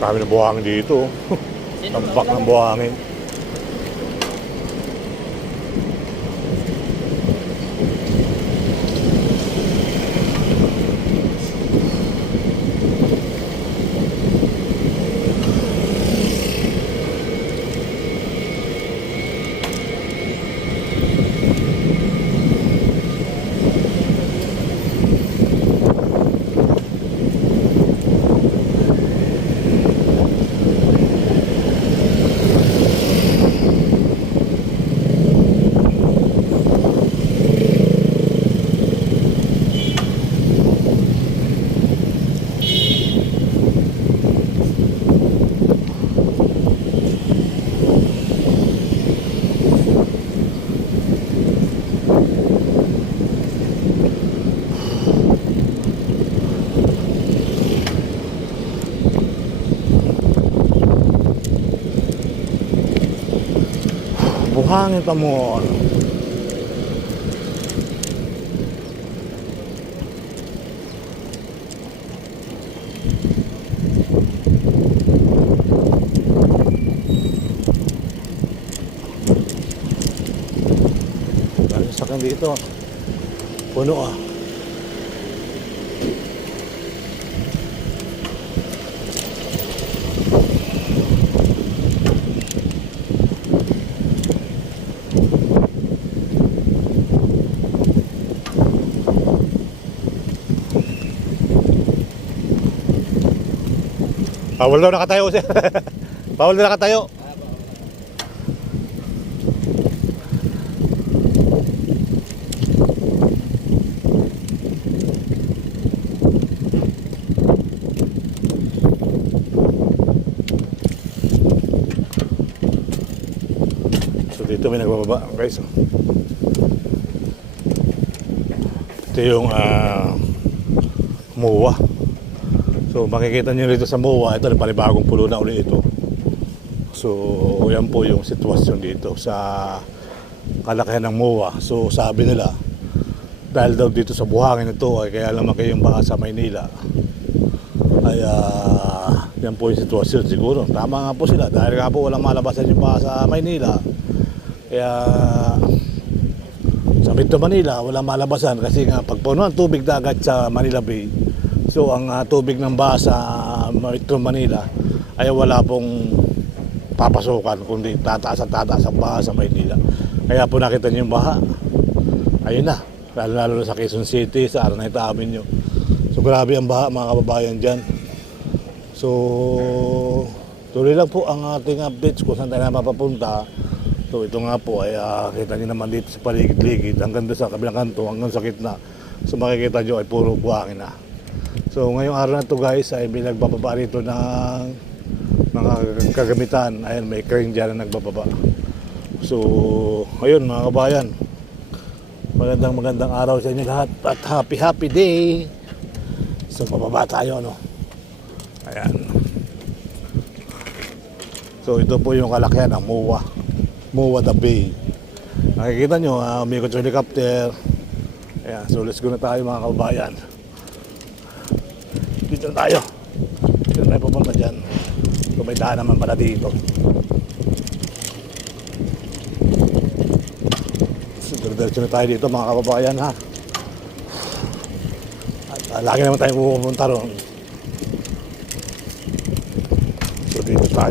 Kami ng buhangin dito. Tampak ng buhangin. Buhangin pa mo. Dahil sa kan dito. Puno ah. Bawal daw nakatayo siya. Bawal daw nakatayo. So dito may nagbababa guys. Ito yung MOA. So makikita nyo rito sa MOA, ito na panibagong pulo na uli ito. So yan po yung sitwasyon dito sa kalakihan ng MOA. So sabi nila, dahil daw dito sa buhangin ito ay kaya lumaki yung baka sa Maynila. Ay yan po yung sitwasyon siguro. Tama nga po sila, dahil nga po walang malabasan yung baka sa Maynila. Kaya sa Metro Manila walang malabasan kasi nga pagpuno ng tubig dagat sa Manila Bay. So ang tubig ng baha sa Metro Manila ay wala pong papasukan kundi tataas at tataas ang baha sa Maynila. Kaya po nakita niyo yung baha. Ayun na, lalo sa Quezon City, sa Araneta Avenue. So grabe ang baha mga kababayan dyan. So tuloy lang po ang ating updates kung saan tayo mapapunta. So ito nga po ay kita niyo naman dito sa paligid-ligid hanggang sa kabilang kanto, hanggang sa gitna. So makikita niyo ay puro buhangin na. So ngayong araw na to guys ay binagbababa rito ng mga kagamitan. Ayan, may crane dyan na nagbababa. So ayun mga kabayan, magandang araw sa inyo lahat at happy day. So bababa tayo no. Ayan. So ito po yung kalakihan ng MOA the Bay. Nakikita nyo umikot yung helicopter. Ayan, so let's go na tayo mga kabayan. Dito na tayo. Dito na tayo pupunta dyan. So may daan naman pala dito. So diretso na tayo dito mga kababayan ha. At lagi naman tayo pupunta ron. So dito tayo.